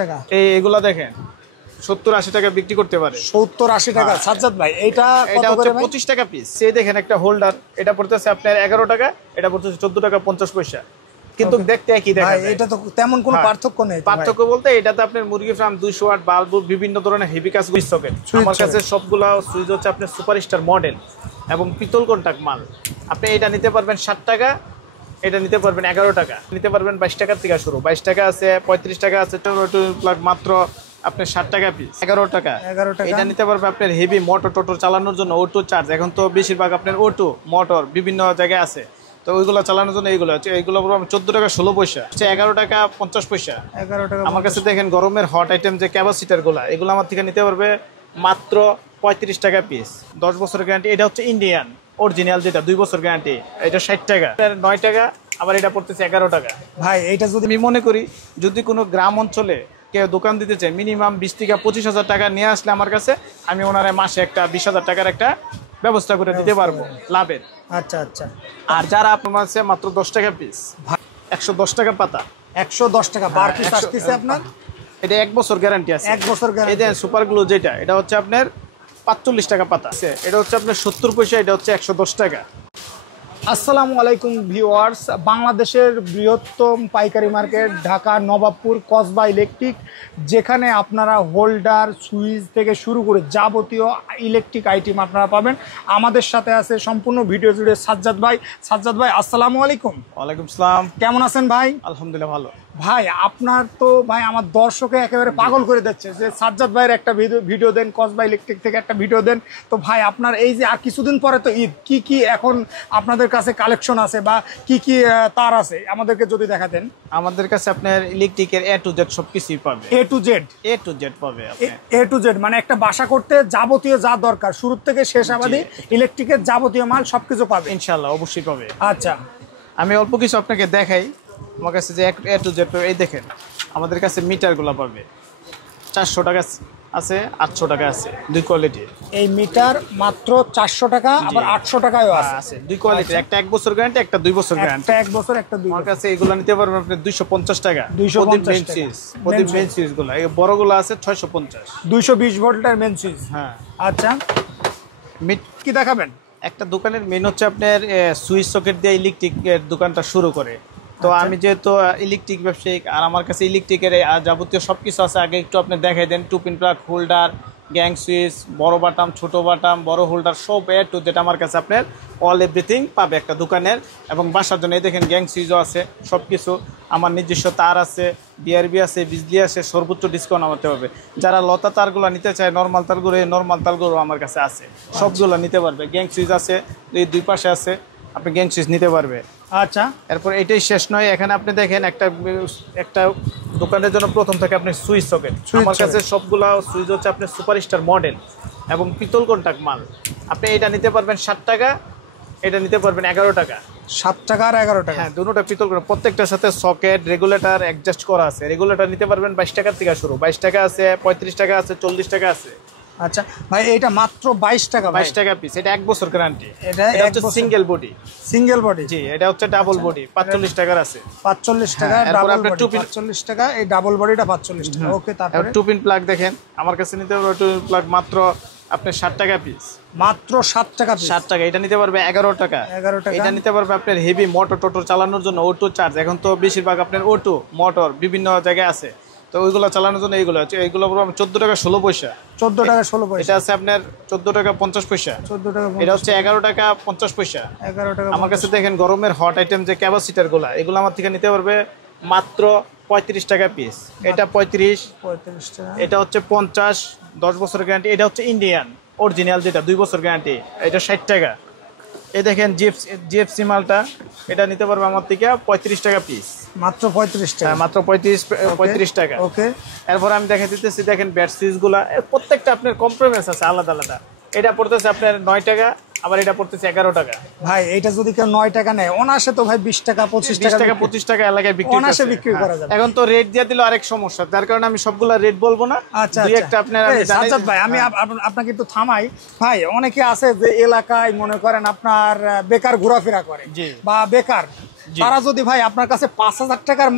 টাকা। এগুলা দেখেন 70-80 টাকা বিক্রি করতে পারে। 70-80 টাকা। সাজ্জাদ ভাই এটা হচ্ছে 25 টাকা পিস। সেই দেখেন একটা হোল্ডার, এটা পড়তেছে আপনার 11 টাকা, এটা পড়তেছে 14 টাকা 50 পয়সা, কিন্তু দেখতে একই দেখা যায়। এটা তো তেমন কোনো পার্থক্য নেই। পার্থক্য বলতে এটাতে আপনার মুরগি ফার্ম 200 ওয়াট বাল্ব, বিভিন্ন ধরনের হেভি কাজ সকেট। আমার কাছে সবগুলো সুইচ হচ্ছে আপনার সুপারস্টার মডেল এবং পিতল কন্টাক্ট মাল। আপনি এটা নিতে পারবেন 60 টাকা, এটা নিতে পারবেন 11 টাকা, নিতে পারবেন 22 টাকা থেকে শুরু। 22 টাকা আছে, 35 টাকা আছে, মাত্র আপনার 60 টাকা পিস, 11 টাকা। এটা নিতে পারবে আপনার হেভি মোটর টোটর চালানোর জন্য, অটো চার্জ। এখন তো বেশিরভাগ আপনার অটো মোটর বিভিন্ন জায়গায় আছে, তো ওইগুলো চালানোর জন্য এইগুলো 14 টাকা 16 পয়সা, 11 টাকা 50 পয়সা। 11 টাকা। আমার কাছে দেখেন গরমের হট আইটেম যে ক্যাপাসিটার গুলা, এগুলো আমার থেকে নিতে পারবে মাত্র 35 টাকা পিস, 10 বছরের গ্যারান্টি। এটা হচ্ছে ইন্ডিয়ান অরিজিনাল, যেটা 2 বছর গ্যারান্টি, এটা 60 টাকা, 9 টাকা, আবার এটা পড়তেছে 11 টাকা। ভাই এটা যদি আমি মনে করি যদি কোনো গ্রাম অঞ্চলে কেউ দোকান দিতে চায়, মিনিমাম 20 থেকে 25,000 টাকা নিয়ে আসলে আমার কাছে, আমি ওনারে মাসে একটা 20,000 টাকার একটা ব্যবস্থা করে দিতে পারবো লাভের। আচ্ছা আচ্ছা। আর যারা আপনার আছে মাত্র 10 টাকা পিস, 110 টাকা পাতা, 110 টাকা পার পিস আসতেছে আপনার। এটা 1 বছর গ্যারান্টি আছে। 1 বছর গ্যারান্টি। এই দেন সুপার গ্লু যেটা, এটা হচ্ছে আপনার 45 টাকা পাতা, এটা হচ্ছে আপনার 70 পয়সা, এটা হচ্ছে 110 টাকা। আসসালামু আলাইকুম ভিউয়ার্স, বাংলাদেশের বৃহত্তম পাইকারি মার্কেট ঢাকা নবাবপুর কসবা ইলেকট্রিক, যেখানে আপনারা হোল্ডার সুইচ থেকে শুরু করে যাবতীয় ইলেকট্রিক আইটেম আপনারা পাবেন। আমাদের সাথে আছে সম্পূর্ণ ভিডিও জুড়ে সাজ্জাদ ভাই। সাজ্জাদ ভাই আসসালামু আলাইকুম। ওয়ালাইকুম আসসালাম। কেমন আছেন ভাই? আলহামদুলিল্লাহ ভালো। ভাই আপনার তো ভাই আমার দর্শকে একেবারে পাগল করে দিচ্ছে যে সাজ্জাদ ভাইয়ের একটা ভিডিও দেন, কসবা ইলেকট্রিক থেকে একটা ভিডিও দেন। তো ভাই আপনার এই যে আর কিছুদিন পরে তো ঈদ, কি কি এখন আপনাদের কাছে কালেকশন আছে বা কি কি তার আছে আমাদেরকে যদি দেখাতেন। আমাদের কাছে আপনার ইলেকট্রিকের A to Z সবকিছুই পাবে। A to Z পাবে আপনি। A to Z মানে একটা বাসা করতে যাবতীয় যা দরকার শুরু থেকে শেষ অবধি ইলেকট্রিকের যাবতীয় মাল সবকিছু পাবে ইনশাআল্লাহ, অবশ্যই পাবে। আচ্ছা আমি অল্প কিছু আপনাকে দেখাই। আমার কাছে যে A to Z, এই দেখেন আমাদের কাছে মিটারগুলো পাবে 400 টাকা আছে, 800 টাকা আছে, দুই কোয়ালিটি। এই মিটার মাত্র 400 টাকা, আবার 800 টাকায়ও আছে। দুই কোয়ালিটি, একটা 1 বছর গ্যারান্টি, একটা 2 বছর গ্যারান্টি। একটা 1 বছর, একটা 2 বছর। আমার কাছে এগুলো নিতে পারবেন আপনি 250 টাকা। 250 টাকা প্রদীপ মেইন সুইচ গুলো, এই বড়গুলো আছে 650। 220 ভোল্টের মেইন সুইচ। হ্যাঁ আচ্ছা কি দেখাবেন? একটা দোকানের মেইন হচ্ছে আপনার সুইচ সকেট দিয়ে ইলেকট্রিকের দোকানটা শুরু করে। তো আমি যেহেতু ইলেকট্রিক ব্যবসায়িক, আর আমার কাছে ইলেকট্রিকের যাবতীয় সবকিছু আছে। আগে একটু আপনি দেখাই দেন। 2 pin plug, holder, gang switch, বড় বাটাম, ছোট বাটাম, বড় হোল্ডার, সব A to Z আমার কাছে আপনার অল এভরিথিং পাবে একটা দোকানের। এবং বাসার জন্য এই দেখেন গ্যাং সুইচও আছে, সব কিছু আমার নিজস্ব তার আছে, বিআরবি আছে, বিজলি আছে, সর্বোচ্চ ডিসকাউন্ট আমাতে হবে। যারা লতা তারগুলো নিতে চায়, নর্মাল তারগুলো আমার কাছে আছে, সবগুলো নিতে পারবে। গ্যাং সুইচ আছে, এই দুই পাশে আছে, আপনি গ্যাং সুইচ নিতে পারবে। আচ্ছা এরপর এটাই শেষ নয়, এখানে আপনি দেখেন একটা দোকানের জন্য প্রথম থেকে আপনি সুইচ সকেট। আমার কাছে সবগুলো সুইচ হচ্ছে আপনার সুপারস্টার মডেল এবং পিতল কন্টাক্ট মাল। আপনি এটা নিতে পারবেন 60 টাকা, এটা নিতে পারবেন 11 টাকা। 7 টাকা আর 11 টাকা। হ্যাঁ, দুটোটা পিতল করে, প্রত্যেকটার সাথে সকেট, রেগুলেটর অ্যাডজাস্ট করা আছে। রেগুলেটর নিতে পারবেন 22 টাকা থেকে শুরু, 22 টাকা আছে, 35 টাকা আছে, 40 টাকা আছে। আচ্ছা ভাই এটা মাত্র 22 টাকা। 22 টাকা পিস, এটা 1 বছর গ্যারান্টি। এটা হচ্ছে সিঙ্গেল বডি। Single body? জি, এটা হচ্ছে ডাবল বডি, 45 টাকার আছে। 45 টাকা ডাবল বডি, 45 টাকা এই ডাবল বডিটা 45 টাকা। ওকে, তারপরে 2 পিন প্লাগ দেখেন আমার কাছে নিতে পারবে 2 পিন প্লাগ মাত্র আপনি 60 টাকা পিস। মাত্র 7 টাকা পিস। 7 টাকা। এটা নিতে পারবে 11 টাকা। 11 টাকা। এটা নিতে পারবে আপনার হেভি মোটর টোটর চালানোর জন্য, অটো চার্জ। এখন তো বেশিরভাগ আপনার অটো মোটর বিভিন্ন জায়গায় আছে, তো ওইগুলো চালানোর জন্য এইগুলো 14 টাকা 16 পয়সা। 14 টাকা 16 পয়সা। এটা আছে আপনার 14 টাকা 50 পয়সা। 14 টাকা। এটা হচ্ছে 11 টাকা 50 পয়সা। 11 টাকা। আমার কাছে দেখেন গরমের হট আইটেম যে ক্যাপাসিটার গুলা, এগুলো আমার থেকে নিতে পারবে মাত্র 35 টাকা পিস। এটা 35 টাকা। এটা হচ্ছে 50, 10 বছর গ্যারান্টি। এটা হচ্ছে ইন্ডিয়ান অরিজিনাল, যেটা 2 বছর গ্যারান্টি, এটা 60 টাকা। এই দেখেন জিএফসি মালটা, এটা নিতে পারবে আমার থেকে 35 টাকা পিস। মাত্র 35 টাকা। মাত্র 35 টাকা। ওকে, এরপর আমি দেখা দিতেছি, দেখেন ব্যাট সুইচ গুলা, প্রত্যেকটা আপনার কম্প্রোমাইজ আছে আলাদা আলাদা। এটা পড়তেছে আপনার 9 টাকা, আবার এটা পড়তেছে 11 টাকা। ভাই এটা যদি কেউ 9 টাকা নেয়, অনাসে তো ভাই 20 টাকা 25 টাকা এলাকায় বিক্রি করা যাবে। এখন তো রেট দিয়ে দিল আরেক সমস্যা, যার কারণে আমি সবগুলা রেট বলবো না। আচ্ছা, দুই একটা আপনার সাজ্জাদ ভাই আমি আপনাকে একটু থামাই। ভাই অনেকে আছে যে এলাকায় মনে করেন আপনার বেকার ঘোরাফেরা করে বা বেকার তারা যদি ভাই আপনার কাছে 5,000 টাকার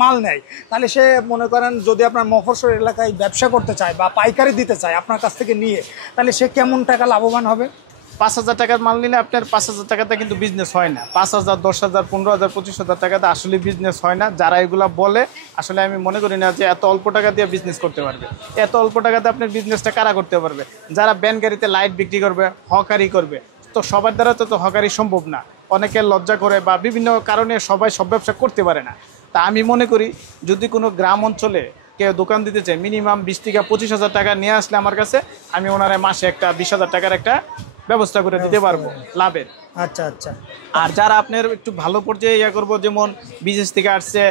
মাল নেয়, তাহলে সে মনে করেন যদি আপনার মফস্বল এলাকায় ব্যবসা করতে চায় বা পাইকারি দিতে চায় আপনার কাছ থেকে নিয়ে, তাহলে সে কেমন টাকা লাভবান হবে? 5,000 টাকার মাল নিলে আপনার 5,000 টাকাতে কিন্তু বিজনেস হয় না। 5,000, 10,000, 15,000, 25,000 টাকাতে আসলে বিজনেস হয় না। যারা এগুলা বলে আসলে আমি মনে করি না যে এত অল্প টাকা দিয়ে বিজনেস করতে পারবে। এত অল্প টাকাতে আপনার বিজনেসটা কারা করতে পারবে? যারা ব্যান গাড়িতে লাইট বিক্রি করবে, হকারি করবে, তো সবার দ্বারা তো হকারি সম্ভব না। অনেকে লজ্জা করে বা বিভিন্ন কারণে সবাই সব ব্যবসা করতে পারে না। তা আমি মনে করি যদি কোনো গ্রাম অঞ্চলে কেউ দোকান দিতে চায়, মিনিমাম 20 থেকে 25,000 টাকা নিয়ে আসলে আমার কাছে, আমি ওনারা মাসে একটা 20,000 টাকার একটা ব্যবস্থা করে দিতে পারবো লাভের। আচ্ছা আচ্ছা। আর যারা আপনার একটু ভালো পর্যায়ে ইয়া করবো, যেমন বিদেশ থেকে আসছে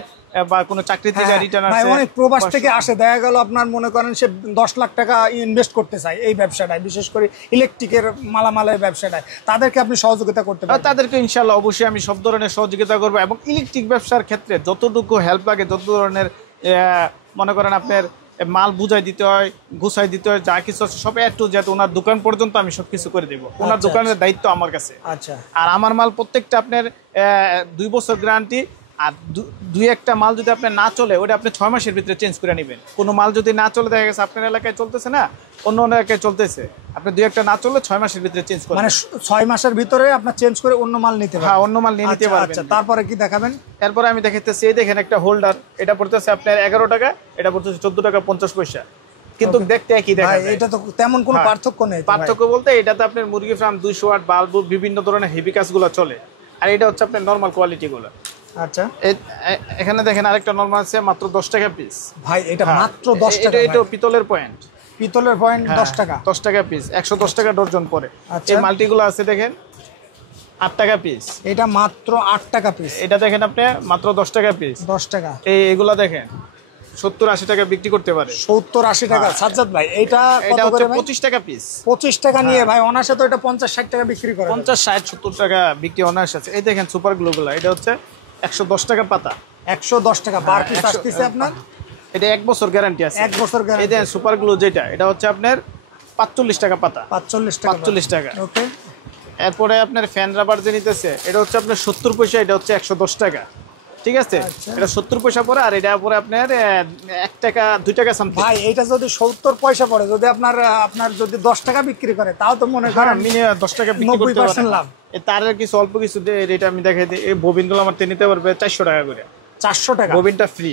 বা কোনো চাকরি থেকে রিটার্ন আসছে, অনেক প্রবাস থেকে আসে, দেখা গেল আপনার মনে করেন সে 10 লাখ টাকা ইনভেস্ট করতে চায় এই ব্যবসাটায়, বিশেষ করে ইলেকট্রিকের মালামালের ব্যবসাটায়, তাদেরকে আপনি সহযোগিতা করতে পারেন? তাদেরকে ইনশাল্লাহ অবশ্যই আমি সব ধরনের সহযোগিতা করবো। এবং ইলেকট্রিক ব্যবসার ক্ষেত্রে যতটুকু হেল্প লাগে, যত ধরনের মনে করেন আপনার মাল বুঝাই দিতে হয়, গুছাই দিতে হয়, যা কিছু আছে সব একটু যেহেতু ওনার দোকান পর্যন্ত আমি সবকিছু করে দেবো। ওনার দোকানের দায়িত্ব আমার কাছে। আচ্ছা। আর আমার মাল প্রত্যেকটা আপনার 2 বছর গ্যারান্টি। আর দুই একটা মাল যদি আপনার না চলে, ওটা আপনি 6 মাসের ভিতরে চেঞ্জ করে নেবেন। কোনো মাল যদি না চলে, দেখা গেছে আপনার এলাকায় চলতেছে না, অন্য এলাকায় চলতেছে, আপনি 2 একটা না চললে 6 মাসের ভিতরে চেঞ্জ করবেন। মানে 6 মাসের ভিতরে আপনার চেঞ্জ করে অন্য মাল নিতে পারবেন? হ্যাঁ, অন্য মাল নিয়ে নিতে পারবেন। আচ্ছা, তারপরে কি দেখাবেন? এরপরে আমি দেখাইতেছি, এই দেখেন একটা হোল্ডার, এটা পড়তেছে আপনার 11 টাকা, এটা পড়তেছে 14 টাকা 50 পয়সা, কিন্তু দেখতে একই দেখা যায়। এটা তো তেমন কোনো পার্থক্য নেই। পার্থক্য বলতে এটাতে আপনার মুরগি ফার্ম 200 ওয়াট বাল্ব, বিভিন্ন ধরনের হেভি কাজগুলো চলে, আর এটা হচ্ছে আপনার নরমাল কোয়ালিটি গুলো। আচ্ছা, এখানে দেখেন আরেকটা নরমাল আছে মাত্র 10 টাকা পিস। ভাই এটা মাত্র 10 টাকা? এটা পিতলের পয়েন্ট। পিতলের পয়েন্ট 10 টাকা? 10 টাকা পিস, 110 টাকা ডজন পড়ে। এই মাল্টিগুলো আছে দেখেন 8 টাকা পিস। এটা মাত্র 8 টাকা পিস। এটা দেখেন আপনি মাত্র 10 টাকা পিস। 10 টাকা। এগুলা দেখেন 70-80 টাকা বিক্রি করতে পারে। 70-80 টাকা? সাজ্জাদ ভাই এটা কত করে? 25 টাকা পিস। 25 টাকা নিয়ে ভাই অনার্সে তো এটা 50-60 টাকা বিক্রি করে। 50-60-70 টাকা বিক্রি অনার্স আছে। এই দেখেন সুপার গ্লুগুলা, এটা হচ্ছে 110 টাকা পাতা। 110 টাকা পার পিস আসতেছে আপনার? এটা 1 বছর গ্যারান্টি আছে। 1 বছর গ্যারান্টি। এই দেখেন সুপার গ্লু যেটা, এটা হচ্ছে আপনার 45 টাকা পাতা। 45 টাকা। ওকে। এরপরে আপনার ফ্যান রাবার যে নিতেছে, এটা হচ্ছে আপনার 70 পয়সা, এটা হচ্ছে 110 টাকা। ঠিক আছে, এটা 70 পয়সা পড়ে। আর এটা পরে আপনার 1 টাকা 2 টাকা সামথিং। ভাই এটা যদি 70 পয়সা পড়ে, যদি আপনার যদি 10 টাকা বিক্রি করে, তাও তো মনে করেন মিনিমাম 10 টাকা বিক্রি করতে পারবেন। 90% লাভ। তার কিছু অল্প কিছু রেট আমি দেখাই দিই। এই ববিনগুলো আমার নিতে পারবে 400 টাকা করে। 400 টাকা ববিনটা ফ্রি।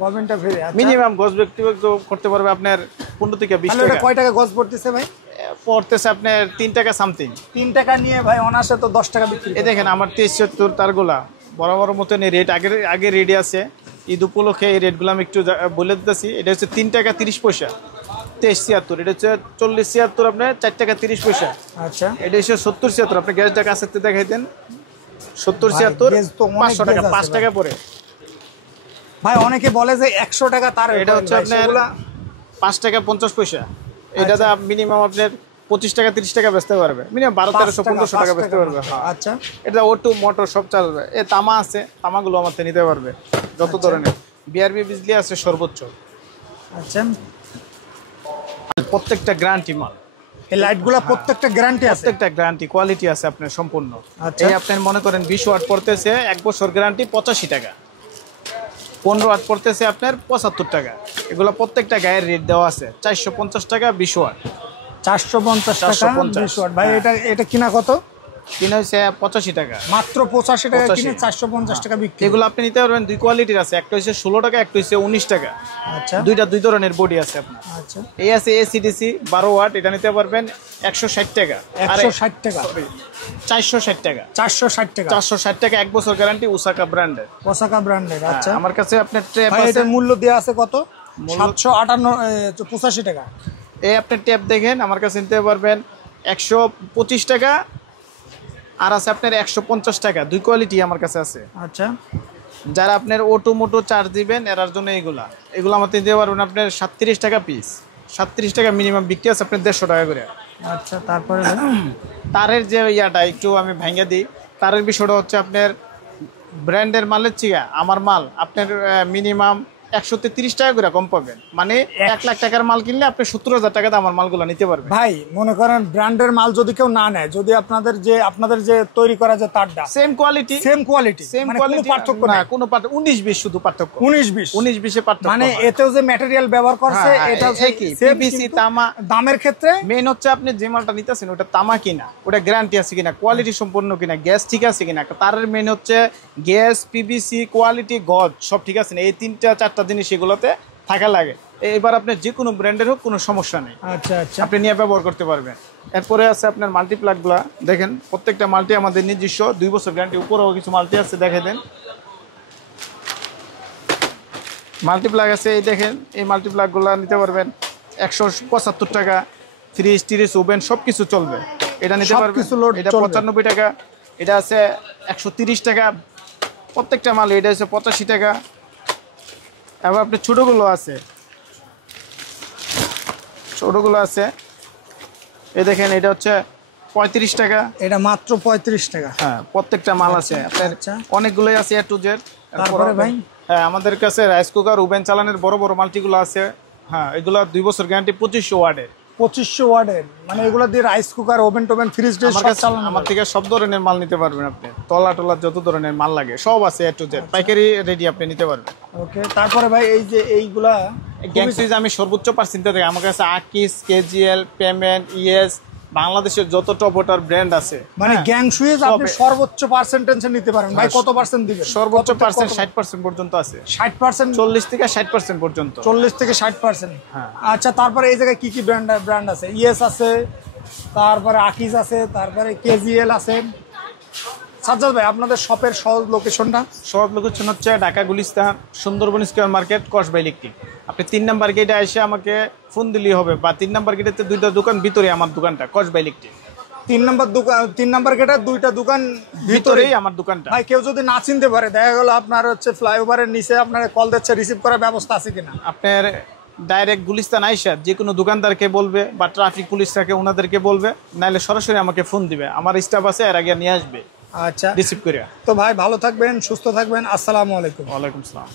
ববিনটা ফ্রি। মিনিমাম গজ ব্যক্তিগত করতে পারবে আপনার 15 থেকে 20 টাকা। এটা কয় টাকা গজ পড়তেছে ভাই? পড়তেছে আপনার 3 টাকা সামথিং। 3 টাকা নিয়ে ভাই অনার্সে তো 10 টাকা বিক্রি। এই দেখেন আমার 2370 তারগুলা বড় বড় মতন রেট আগে রেডি আছে। ঈদ উপলক্ষে এই রেটগুলো আমি একটু বলে দিতেছি। এটা হচ্ছে 3 টাকা 30 পয়সা 2376। এটা হচ্ছে 4076 আপনার 4 টাকা 30 পয়সা। আচ্ছা, এটা হচ্ছে 7076। আপনি গ্যাসটা কাছে দেখাই দেন। 7076 500 টাকা, 5 টাকা পরে। ভাই অনেকে বলে যে 100 টাকা তার, এটা হচ্ছে আপনার 5 টাকা 50 পয়সা। এটাতে মিনিমাম আপনার 25 টাকা 30 টাকা বেচতে পারবে, মিনিমাম 1200 1500 টাকা বেচতে পারবে। আচ্ছা, এটা ওটু মোটর সব চালবে। তামা আছে, তামাগুলো আমার নিতে পারবে যত ধরনের। বিআরবি বিজলি আছে সর্বোচ্চ। আচ্ছা, প্রত্যেকটা গ্যারান্টি মাল। এই লাইটগুলো প্রত্যেকটা গ্যারান্টি আছে? প্রত্যেকটা গ্যারান্টি, কোয়ালিটি আছে আপনার সম্পূর্ণ। আচ্ছা, এই আপনি মনে করেন 20 ওয়াট পড়তেছে 1 বছর গ্যারান্টি 85 টাকা। 15 ওয়াট পড়তেছে আপনার 75 টাকা। এগুলো প্রত্যেকটা গায়ের রেট দেওয়া আছে। 450 টাকা 20 ওয়াট। 450 টাকা 20 ওয়াট। ভাই এটা কিনা কত? কিনা হচ্ছে 85 টাকা। মাত্র 85 টাকা কিনে 450 টাকা বিক্রি। এগুলো আপনি নিতে পারবেন 2 কোয়ালিটির আছে। একটা হচ্ছে 16 টাকা, একটা হচ্ছে 19 টাকা। আচ্ছা, দুই ধরনের বডি আছে আপনার। আচ্ছা, এই আছে এসিডিসি 12 ওয়াট, এটা নিতে পারবেন 160 টাকা। 160 টাকা? 460 টাকা। 460 টাকা? 460 টাকা 1 বছর গ্যারান্টি, ওসাকা ব্র্যান্ডের। ওসাকা ব্র্যান্ডের। আচ্ছা, আমার কাছে আপনার ট্যাপ ভাই আছে। এটার মূল্য দেয়া আছে কত? 785 টাকা। এই আপনি ট্যাপ দেখেন আমার কাছে নিতে পারবেন 125 টাকা, আর আছে আপনার 150 টাকা। 2 কোয়ালিটি আমার কাছে আছে। আচ্ছা, যারা আপনার অটো মোটো চার্জ দিবেন এরার জন্য এগুলো আমার দিতে পারবেন আপনার 37 টাকা পিস। 37 টাকা মিনিমাম বিক্রি আছে আপনার 150 টাকা করে। আচ্ছা, তারপরে তারের যে ইয়াটা একটু আমি ভেঙে দিই। তারের বিষয়টা হচ্ছে আপনার ব্র্যান্ডের মালের চেয়ে আমার মাল আপনার মিনিমাম 133 টাকা করে কম পাবেন, মানে 1 লাখ টাকার মাল কিনলে আপনি 70,000 টাকাতে আমার মালগুলো নিতে পারবেন। ভাই মনে করেন ব্র্যান্ডের মাল যদি কেউ না নেয়, যদি আপনাদের যে তৈরি করা যে তারটা সেম কোয়ালিটি মানে কোনো পার্থক্য না, নাই, কোনো পার্থক্য 19-20 শুধু পার্থক্য, 19-20 এ পার্থক্য, মানে এতেও যে ম্যাটেরিয়াল ব্যবহার করছে এটা কি পিভিসি তামা। দামের ক্ষেত্রে মেইন হচ্ছে আপনি যে মালটা নিতেছেন ওটা তামা কিনা, ওটা গ্যারান্টি আছে কিনা, কোয়ালিটি সম্পন্ন কিনা, গ্যাস ঠিক আছে কিনা, তারের মেইন হচ্ছে গ্যাস, পিভিসি, কোয়ালিটি, গজ সব ঠিক আছে না, এই 3-4টা জিনিস এগুলোতে থাকা লাগে। এবার আপনি যে কোনো ব্র্যান্ডের হোক কোনো সমস্যা নেই, আচ্ছা আচ্ছা আপনি নিয়ে ব্যবহার করতে পারবেন। এরপরে আছে আপনার মাল্টিপ্লাগগুলা, দেখেন প্রত্যেকটা মাল্টি আমাদের নিজস্ব 2 বছর গ্যারান্টি, উপরেও কিছু মাল্টি আছে দেখে দেন, মাল্টিপ্লাগ আছে। এই দেখেন এই মাল্টিপ্লাগগুলা নিতে পারবেন 175 টাকা, ফ্রিজ টিরিজ ওভেন সব কিছু চলবে, এটা নিতে পারবেন। এটা 95 টাকা, এটা আছে 130 টাকা প্রত্যেকটা মাল, এটা হচ্ছে 85 টাকা। এবার আপনি ছোটোগুলো আছে, এই দেখেন এটা হচ্ছে 35 টাকা, এটা মাত্র 35 টাকা। হ্যাঁ প্রত্যেকটা মাল আছে আপনার, অনেকগুলোই আছে A to Z। তারপরে ভাই হ্যাঁ আমাদের কাছে রাইস কুকার ওভেন চালানোর বড় বড় মাল্টিগুলো আছে, হ্যাঁ এগুলো 2 বছর গ্যারান্টি, 2500 ওয়াটের, 2500 ওয়াটের, মানে এগুলো দিয়ে রাইস কুকার, ওভেন টোভেন, ফ্রিজ সব চালানো। আমার থেকে সব ধরনের মাল নিতে পারবেন আপনি, তলা টলা যত ধরনের মাল লাগে সব আছে A to Z, পাইকারি রেডি আপনি নিতে পারবেন। ওকে, তারপরে ভাই এই যে এইগুলা গ্যাং সুইচ আমি সর্বোচ্চ পার্সেন্ট থেকে, আমার কাছে আকিস, কেজিএল, পেমেন্ট, ইএস, বাংলাদেশের যত টপ ওয়াটার ব্র্যান্ড আছে, মানে গ্যাং সুইচ আপনি সর্বোচ্চ পার্সেন্টেজ নিতে পারেন। ভাই কত পার্সেন্ট দিবেন? সর্বোচ্চ পার্সেন্ট 60% পর্যন্ত আছে, 60%, 40 থেকে 60% পর্যন্ত, 40 থেকে 60%। হ্যাঁ আচ্ছা, তারপরে এই জায়গায় কি কি ব্র্যান্ড আছে? ইএস আছে, তারপরে আকিজ আছে, তারপরে কেজিএল আছে। সাজ্জাদ ভাই আপনাদের শপের সহজ লোকেশনটা? সব লোকেশন হচ্ছে Dhaka Gulistan, Sundarban square market, Kasba electric. আপনি 3 নাম্বার গেটে এসে আমাকে ফোন দিলেই হবে, বা 3 নাম্বার গেটেতে 2টা দোকান ভিতরে আমার দোকানটা, কসবা ইলেকট্রিক। 3 নাম্বার গেটে 2টা দোকান ভিতরেই আমার দোকানটা। ভাই কেউ যদি না চিনতে পারে, দেখা গেল আপনার হচ্ছে ফ্লাইওভারের নিচে আপনার কল দিচ্ছে, রিসিভ করার ব্যবস্থা আছে কিনা? আপনার ডাইরেক্ট গুলিস্তান আইসা যে কোনো দোকানদারকে বলবে বা ট্রাফিক পুলিশ থাকে ওনাদেরকে বলবে, নাহলে সরাসরি আমাকে ফোন দিবে, আমার স্টাফ আছে এর আগে নিয়ে আসবে আচ্ছা রিসিভ করে। তো ভাই ভালো থাকবেন, সুস্থ থাকবেন, আসসালামু আলাইকুম। ওয়ালাইকুম আসসালাম।